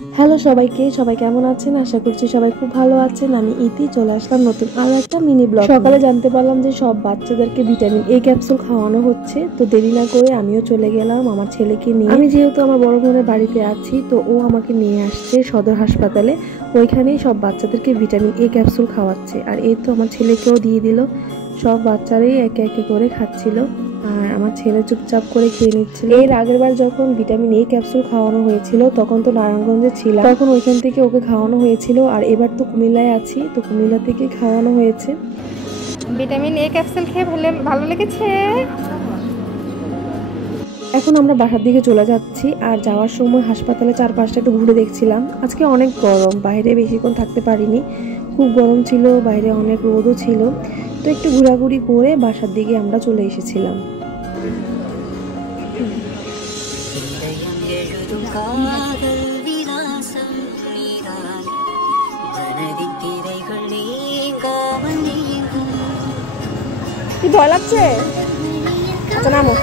Hello সবাইকে, সবাই কেমন আছেন? আশা করছি সবাই খুব ভালো আছেন। আমি ইতি চলে আসলাম নতুন আরো একটা মিনি ব্লগ। সকালে জানতে পারলাম যে সব বাচ্চাদেরকে ভিটামিন এ ক্যাপসুল খাওয়ানো হচ্ছে, তো দেরি না করে আমিও চলে গেলাম আমার ছেলেকে নিয়ে। আমি যেহেতু আমার বড় বোনের বাড়িতে আছি, তো ও আমাকে নিয়ে আসছে সদর হাসপাতালে। ওইখানেই সব বাচ্চাদেরকে ভিটামিন এ ক্যাপসুল খাওয়াচ্ছে। আর এই তো আমার ছেলেকেও দিয়ে দিল। সব বাচ্চারাই একে একে করে খাচ্ছিল আর আমার ছেলে চুপচাপ করে খেয়ে নিচ্ছিল। এর আগের বার যখন ভিটামিন এ ক্যাপসুল খাওয়ানো হয়েছিল তখন তো নারায়ণগঞ্জে ছিলাম, তখন ওইখান থেকে ওকে খাওয়ানো হয়েছিল। আর এবার তো কুমিল্লায় আছি, তো কুমিল্লা থেকে খাওয়ানো হয়েছে। ভিটামিন এ ক্যাপসুল খেয়ে ভালো লেগেছে। এখন আমরা বাসার দিকে চলে যাচ্ছি, আর যাওয়ার সময় হাসপাতালে চারপাশটা একটু ঘুরে দেখছিলাম। আজকে অনেক গরম, বাইরে বেশিক্ষণ থাকতে পারিনি, খুব গরম ছিল, বাইরে অনেক রোদও ছিল। তো একটু ঘোরাঘুরি করে বাসার দিকে আমরা চলে এসেছিলাম। কি ভয় লাগছে? আচ্ছা নামো।